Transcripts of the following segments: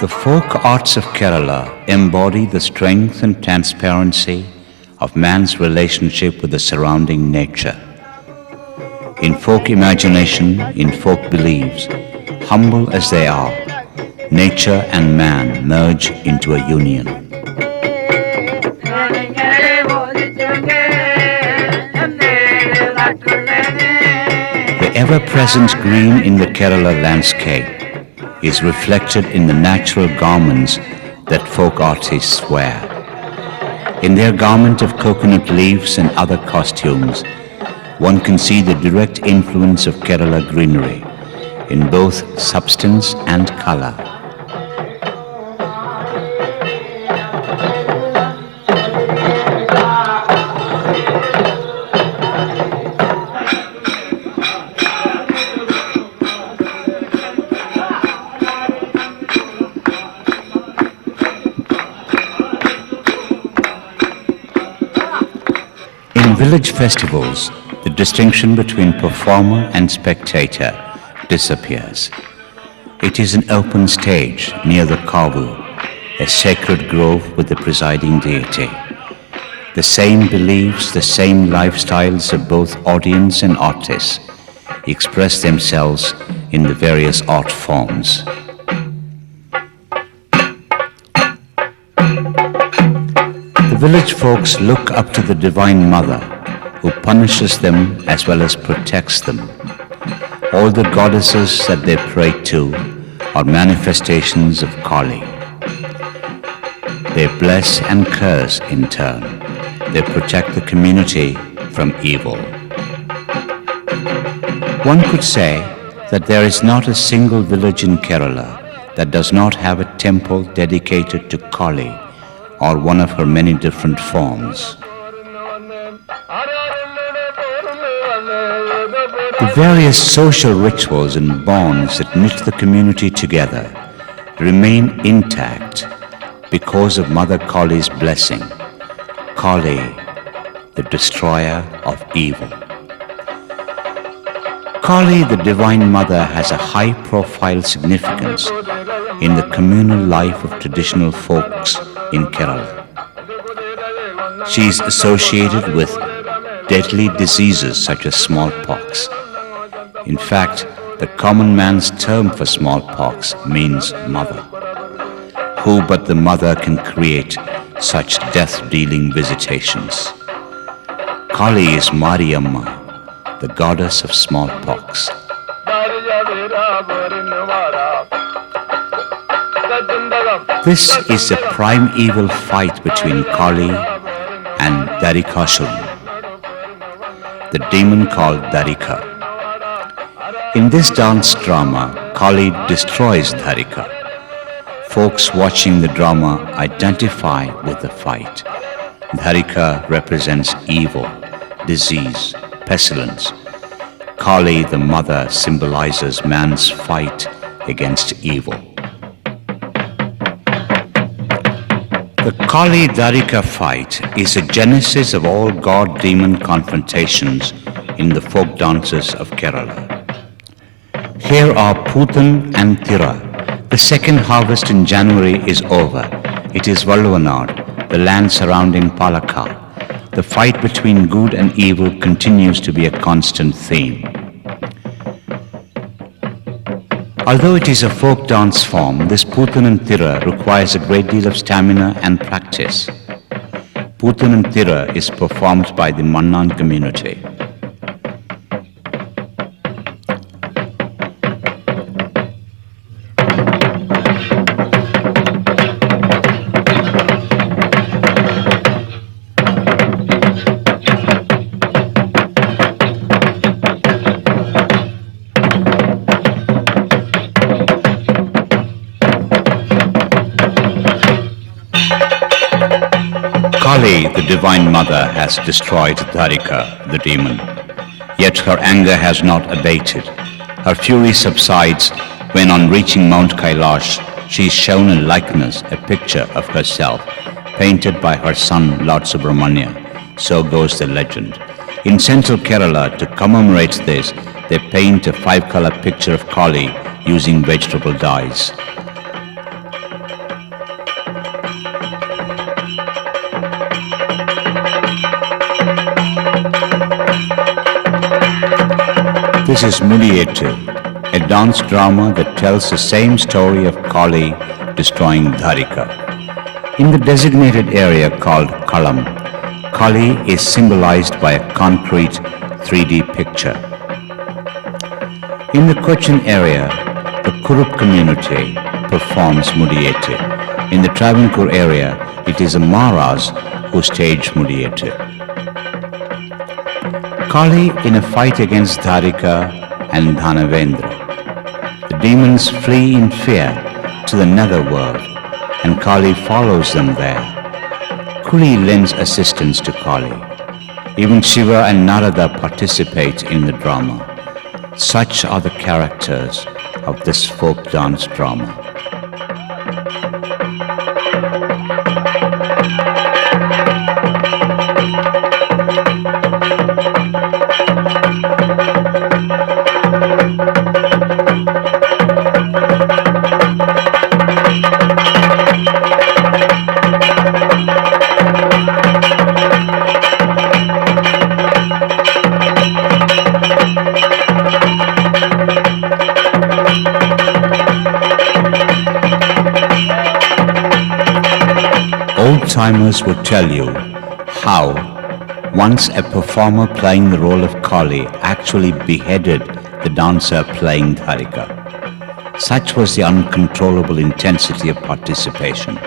The folk arts of Kerala embody the strength and transparency of man's relationship with the surrounding nature. In folk imagination, in folk beliefs, humble as they are, nature and man merge into a union. The ever-present green in the Kerala landscape is reflected in the natural garments that folk artists wear. In their garment of coconut leaves and other costumes, one can see the direct influence of Kerala greenery in both substance and color. In village festivals, the distinction between performer and spectator disappears. It is an open stage near the Kavu, a sacred grove with the presiding deity. The same beliefs, the same lifestyles of both audience and artists express themselves in the various art forms. The village folks look up to the Divine Mother, who punishes them as well as protects them. All the goddesses that they pray to are manifestations of Kali. They bless and curse in turn. They protect the community from evil. One could say that there is not a single village in Kerala that does not have a temple dedicated to Kali or one of her many different forms. The various social rituals and bonds that knit the community together remain intact because of Mother Kali's blessing. Kali, the destroyer of evil. Kali, the Divine Mother, has a high-profile significance in the communal life of traditional folks in Kerala. She is associated with deadly diseases such as smallpox. In fact, the common man's term for smallpox means mother. Who but the mother can create such death-dealing visitations? Kali is Mariamma, the goddess of smallpox. This is a primeval fight between Kali and Darikasuran, the demon called Darika. In this dance drama, Kali destroys Dharika. Folks watching the drama identify with the fight. Dharika represents evil, disease, pestilence. Kali, the mother, symbolizes man's fight against evil. The Kali-Dharika fight is a genesis of all god-demon confrontations in the folk dances of Kerala. Here are Puthan and Thira. The second harvest in January is over. It is Valluvanad, the land surrounding Palakkad. The fight between good and evil continues to be a constant theme. Although it is a folk dance form, this Puthan and Thira requires a great deal of stamina and practice. Puthan and Thira is performed by the Mannan community. Kali, the Divine Mother, has destroyed Dharika, the demon. Yet her anger has not abated. Her fury subsides when, on reaching Mount Kailash, she is shown a likeness, a picture of herself, painted by her son, Lord Subramanya. So goes the legend. In central Kerala, to commemorate this, they paint a 5-color picture of Kali using vegetable dyes. This is Mudiyettu, a dance drama that tells the same story of Kali destroying Dharika. In the designated area called Kalam, Kali is symbolized by a concrete 3D picture. In the Cochin area, the Kurup community performs Mudiyettu. In the Travancore area, it is the Maras who stage Mudiyettu. Kali in a fight against Dharika and Dhanavendra. The demons flee in fear to the netherworld, and Kali follows them there. Kuli lends assistance to Kali. Even Shiva and Narada participate in the drama. Such are the characters of this folk dance drama. Old-timers would tell you how once a performer playing the role of Kali actually beheaded the dancer playing Dharika. Such was the uncontrollable intensity of participation.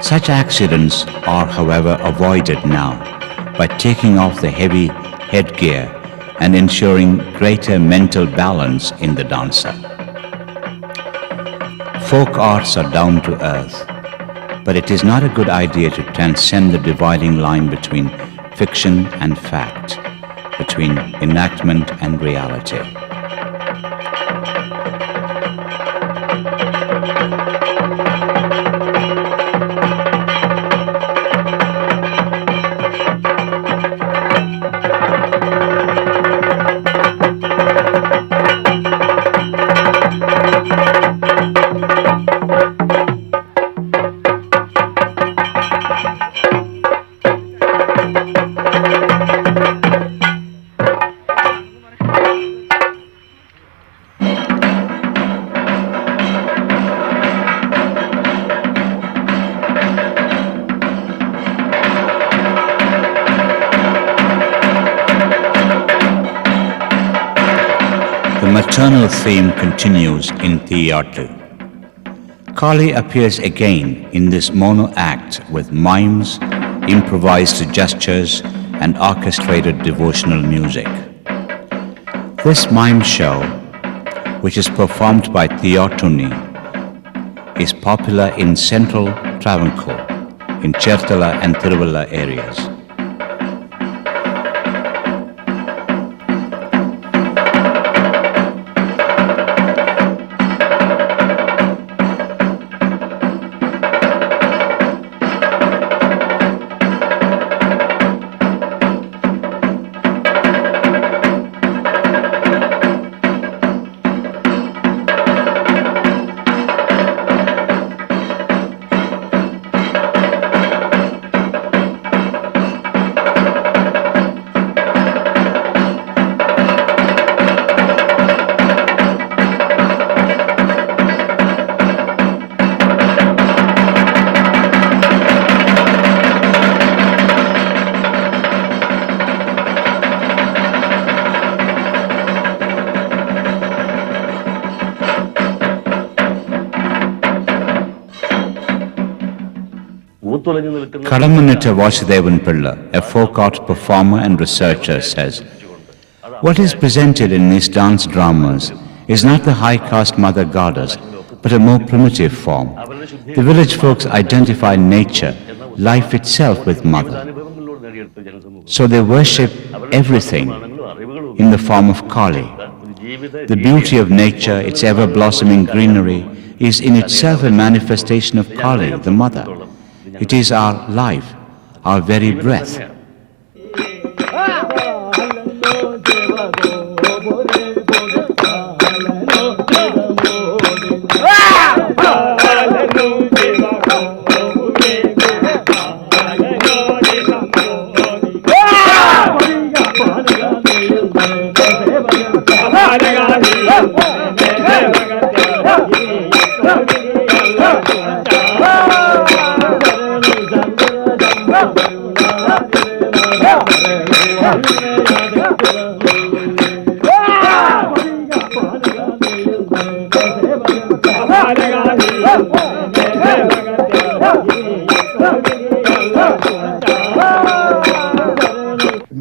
Such accidents are, however, avoided now by taking off the heavy headgear and ensuring greater mental balance in the dancer. Folk arts are down to earth, but it is not a good idea to transcend the dividing line between fiction and fact, between enactment and reality. The maternal theme continues in Thiyattu. Kali appears again in this mono act with mimes, improvised gestures, and orchestrated devotional music. This mime show, which is performed by Thiyattuni, is popular in central Travancore, in Cherthala and Tiruvalla areas. Kalamanita Vasudevan Pilla, a folk art performer and researcher, says, "What is presented in these dance dramas is not the high-caste mother goddess, but a more primitive form. The village folks identify nature, life itself with mother. So they worship everything in the form of Kali. The beauty of nature, its ever-blossoming greenery, is in itself a manifestation of Kali, the mother. It is our life, our very breath."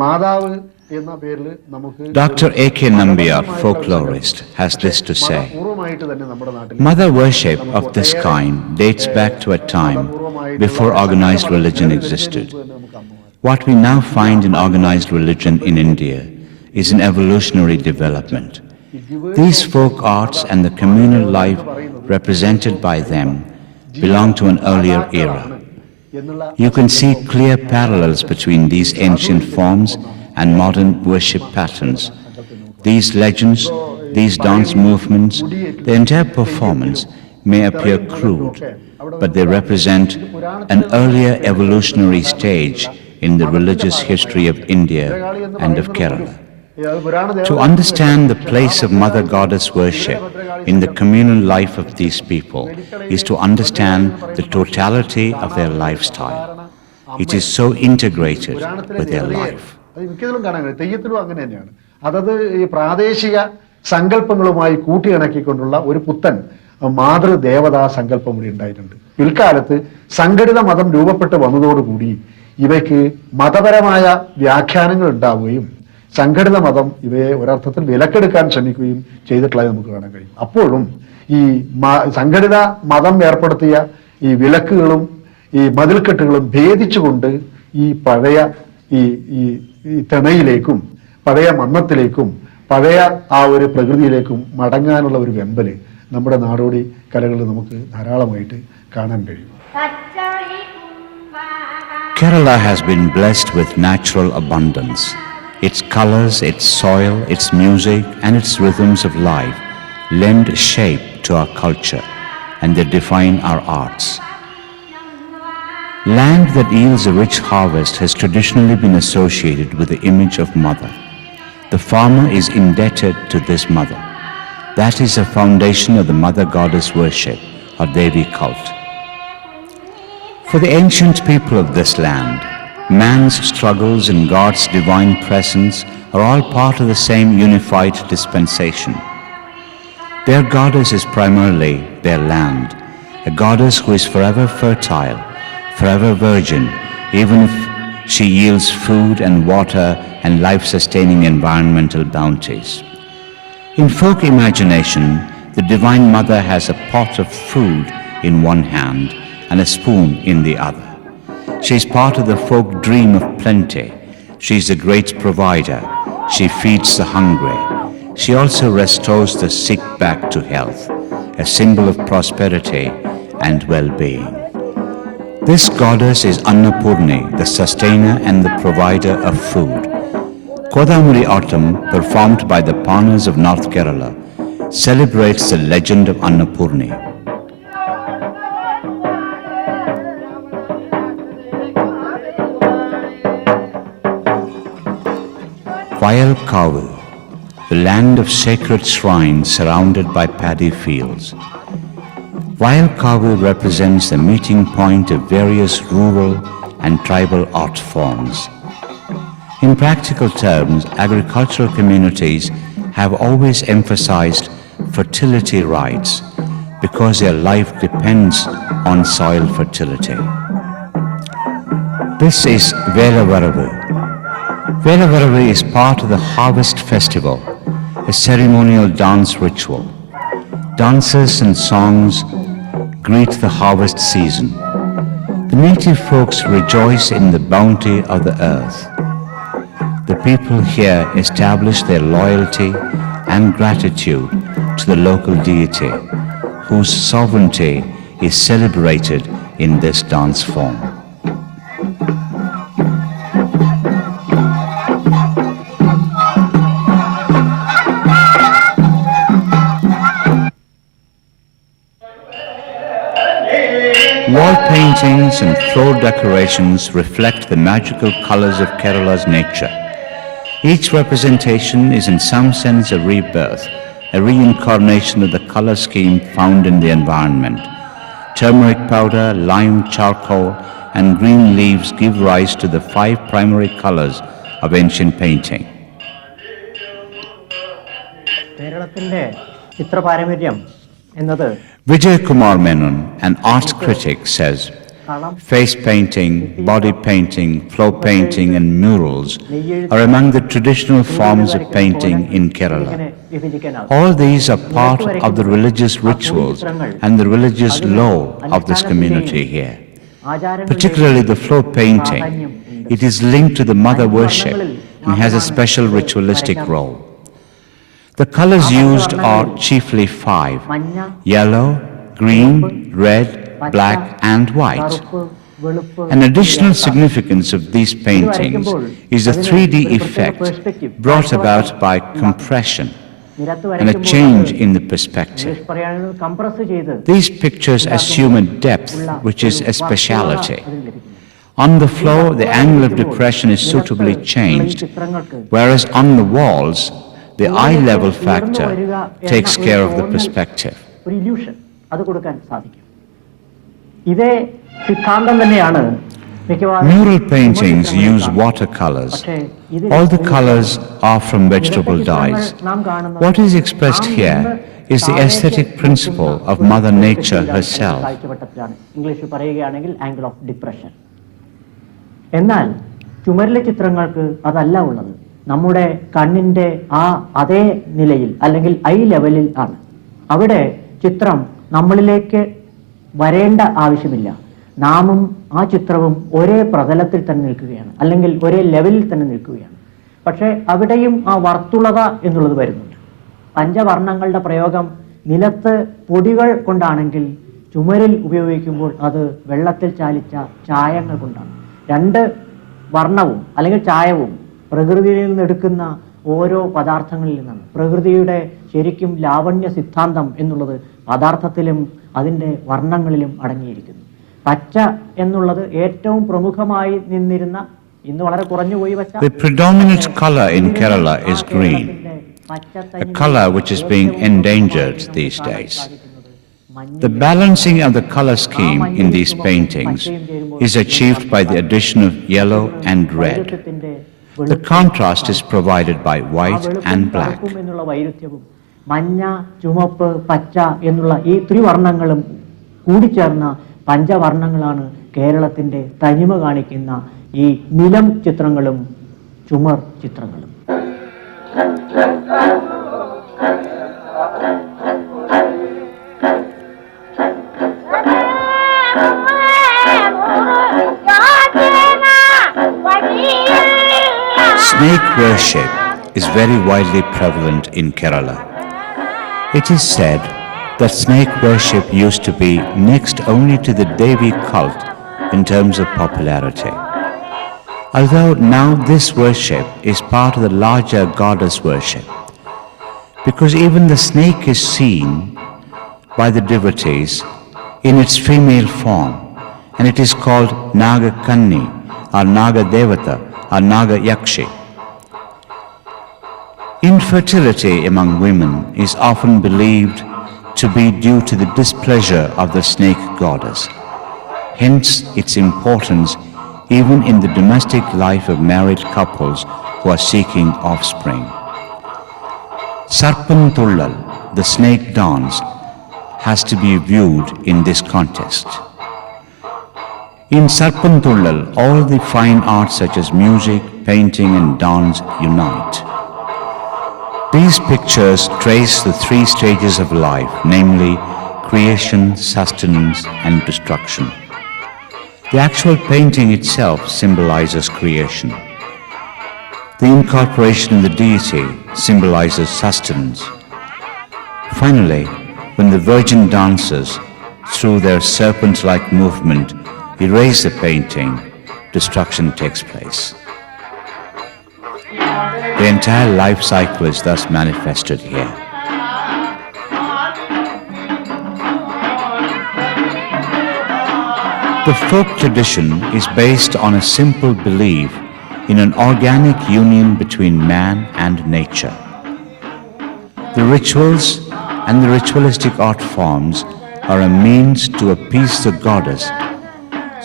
മാതാവ് എന്ന പേരിൽ നമുക്ക് Dr. A.K. Nambiar, folklorist, has this to say. Mother worship of this kind dates back to a time before organized religion existed. What we now find in organized religion in India is an evolutionary development. These folk arts and the communal life represented by them belong to an earlier era. You can see clear parallels between these ancient forms and modern worship patterns. These legends, these dance movements, the entire performance may appear crude, but they represent an earlier evolutionary stage in the religious history of India and of Kerala. To understand the place of Mother Goddess worship in the communal life of these people is to understand the totality of their lifestyle. It is so integrated with their life. മിക്കതിലും കാണാൻ കഴിയും, തെയ്യത്തിലും അങ്ങനെ തന്നെയാണ്. അതത് ഈ പ്രാദേശിക സങ്കല്പങ്ങളുമായി കൂട്ടിയിണക്കിക്കൊണ്ടുള്ള ഒരു പുത്തൻ മാതൃദേവതാ സങ്കല്പം ഇവിടെ ഉണ്ടായിട്ടുണ്ട്. പിൽക്കാലത്ത് സംഘടിത മതം രൂപപ്പെട്ട് വന്നതോടുകൂടി ഇവയ്ക്ക് മതപരമായ വ്യാഖ്യാനങ്ങൾ ഉണ്ടാവുകയും സംഘടിത മതം ഇവയെ ഒരർത്ഥത്തിൽ വിലക്കെടുക്കാൻ ശ്രമിക്കുകയും ചെയ്തിട്ടുള്ളതായി നമുക്ക് കാണാൻ കഴിയും. അപ്പോഴും ഈ സംഘടിത മതം ഏർപ്പെടുത്തിയ ഈ വിലക്കുകളും ഈ മതിൽക്കെട്ടുകളും ഭേദിച്ചുകൊണ്ട് ഈ പഴയ ഈ തെണയിലേക്കും പഴയ മന്നത്തിലേക്കും പഴയ ആ ഒരു പ്രകൃതിയിലേക്കും മടങ്ങാനുള്ള ഒരു വെമ്പല് നമ്മുടെ നാടോടി കലകളിൽ നമുക്ക് ധാരാളമായിട്ട് കാണാൻ കഴിയും. Kerala has been blessed with natural abundance. Its colors, its soil, its music, and its rhythms of life lend shape to our culture, and they define our arts. Land that yields a rich harvest has traditionally been associated with the image of mother. The farmer is indebted to this mother. That is the foundation of the mother goddess worship, or Devi cult. For the ancient people of this land, man's struggles and God's divine presence are all part of the same unified dispensation. Their goddess is primarily their land, a goddess who is forever fertile, forever virgin, even if she yields food and water and life-sustaining environmental bounties. In folk imagination, the Divine Mother has a pot of food in one hand and a spoon in the other. She is part of the folk dream of plenty. She is the great provider. She feeds the hungry. She also restores the sick back to health, a symbol of prosperity and well-being. This goddess is Annapurni, the sustainer and the provider of food. Kodamuri Autumn, performed by the Panas of North Kerala, celebrates the legend of Annapurni. Vayalkavu, the land of sacred shrines surrounded by paddy fields. Vayalkavu represents the meeting point of various rural and tribal art forms. In practical terms, agricultural communities have always emphasized fertility rights because their life depends on soil fertility. This is Velavaravu. Velavaravu is part of the harvest festival, a ceremonial dance ritual. Dances and songs greet the harvest season. The native folks rejoice in the bounty of the earth. The people here establish their loyalty and gratitude to the local deity, whose sovereignty is celebrated in this dance form. Wall paintings and floor decorations reflect the magical colors of Kerala's nature. Each representation is in some sense a rebirth, a reincarnation of the color scheme found in the environment. Turmeric powder, lime charcoal, and green leaves give rise to the 5 primary colors of ancient painting. കേരളത്തിന്റെ ചിത്രപാരമ്പര്യം എന്നത് Vijay Kumar Menon, an art critic, says, കളം, face painting, body painting, floor painting, and murals are among the traditional forms of painting in Kerala. ഇങ്ങനെ വിഭജിക്കാനാവും. All these are part of the religious rituals and the religious lore of this community here. Particularly the floor painting, it is linked to the mother worship and has a special ritualistic role. The colors used are chiefly 5: മഞ്ഞ, yellow, green, red, black, and white. കറുപ്പ്, വെളുപ്പ്, An additional significance of these paintings is the 3D effect brought about by compression നിരത്ത് and a change in the perspective. English പറയുകയാണെങ്കിൽ compress ചെയ്ത് These pictures assume a depth which is a speciality. അതിൽ ലഭിക്കുന്നു. On the floor, the angle of depression is suitably changed, ചിത്രങ്ങൾക്ക് whereas on the walls, the eye level factor takes care of the perspective. ഒരു illusion അത് കൊടുക്കാൻ സാധിക്കും. ഇതേ സിദ്ധാന്തം തന്നെയാണ് മിക്കവാറും Mural paintings use watercolors. പക്ഷേ ഇതിൽ All the colors are from vegetable dyes. നാം കാണുന്ന What is expressed here is the aesthetic principle of Mother Nature herself. കാഴ്ചവട്ടത്തിലാണ് ഇംഗ്ലീഷിൽ പറയുകയാണെങ്കിൽ ആംഗിൾ ഓഫ് ഡിപ്രഷൻ. എന്നാൽ ചുമരിലെ ചിത്രങ്ങൾക്ക് അതല്ല ഉള്ളത്. നമ്മുടെ കണ്ണിന്റെ ആ അതേ നിലയിൽ അല്ലെങ്കിൽ ഐ ലെവലിൽ ആണ്. അവിടെ ചിത്രം നമ്മളിലേക്ക് വരേണ്ട ആവശ്യമില്ല. നാമും ആ ചിത്രവും ഒരേ പ്രതലത്തിൽ തന്നെ നിൽക്കുകയാണ്, അല്ലെങ്കിൽ ഒരേ ലെവലിൽ തന്നെ നിൽക്കുകയാണ്. പക്ഷേ അവിടെയും ആ വർത്തുളത എന്നുള്ളത് വരുന്നുണ്ട്. പഞ്ചവർണ്ണങ്ങളുടെ പ്രയോഗം നിലത്ത് പൊടികൾ കൊണ്ടാണെങ്കിൽ ചുമരിൽ ഉപയോഗിക്കുമ്പോൾ അത് വെള്ളത്തിൽ ചാലിച്ച ചായങ്ങൾ കൊണ്ടാണ്. രണ്ട് വർണ്ണവും അല്ലെങ്കിൽ ചായവും പ്രകൃതിയിൽ നിന്ന് എടുക്കുന്ന ഓരോ പദാർത്ഥങ്ങളിൽ നിന്നാണ്. പ്രകൃതിയുടെ ശരിക്കും ലാവണ്യ സിദ്ധാന്തം എന്നുള്ളത് പദാർത്ഥത്തിലും അതിൻ്റെ വർണ്ണങ്ങളിലും അടങ്ങിയിരിക്കുന്നു. പച്ച എന്നുള്ളത് ഏറ്റവും പ്രമുഖമായി നിന്നിരുന്ന, ഇന്ന് വളരെ കുറഞ്ഞുപോയി വച്ച, The predominant color in Kerala is green, a color which is being endangered these days. The balancing of the color scheme in these paintings is achieved by the addition of yellow and red. The contrast is provided by white and black. എന്നുള്ള വൈരുദ്ധ്യവും മഞ്ഞ, ചുമപ്പ്, പച്ച എന്നുള്ള ഈ ത്രിവർണ്ണങ്ങളും കൂടിച്ചേർന്ന പഞ്ചവർണ്ണങ്ങളാണ് കേരളത്തിന്റെ തനിമ കാണിക്കുന്ന ഈ നിലം ചിത്രങ്ങളും ചുമർ ചിത്രങ്ങളും. Snake worship is very widely prevalent in Kerala. It is said that snake worship used to be next only to the Devi cult in terms of popularity. Although now this worship is part of the larger goddess worship, because even the snake is seen by the devotees in its female form, and it is called Naga Kanni or Naga Devata or Naga Yakshi. Infertility among women is often believed to be due to the displeasure of the snake goddess. Hence its importance even in the domestic life of married couples who are seeking offspring. Sarpantullal, the snake dance, has to be viewed in this context. In Sarpantullal, all the fine arts such as music, painting and dance unite. These pictures trace the 3 stages of life, namely creation, sustenance and destruction. The actual painting itself symbolizes creation. The incorporation of the deity symbolizes sustenance. Finally, when the virgin dancers, through their serpent-like movement, erase the painting, destruction takes place. The entire life cycle is thus manifested here. The folk tradition is based on a simple belief in an organic union between man and nature. The rituals and the ritualistic art forms are a means to appease the goddess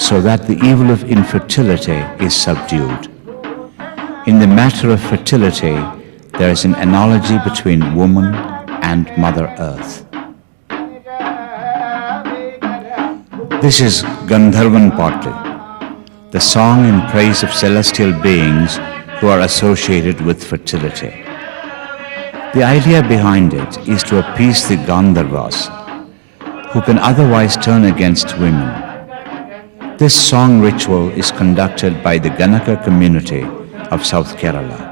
so that the evil of infertility is subdued. In the matter of fertility, there is an analogy between woman and Mother Earth. This is Gandharvan Pattu, the song in praise of celestial beings who are associated with fertility. The idea behind it is to appease the Gandharvas, who can otherwise turn against women. This song ritual is conducted by the Ganaka community of South Kerala.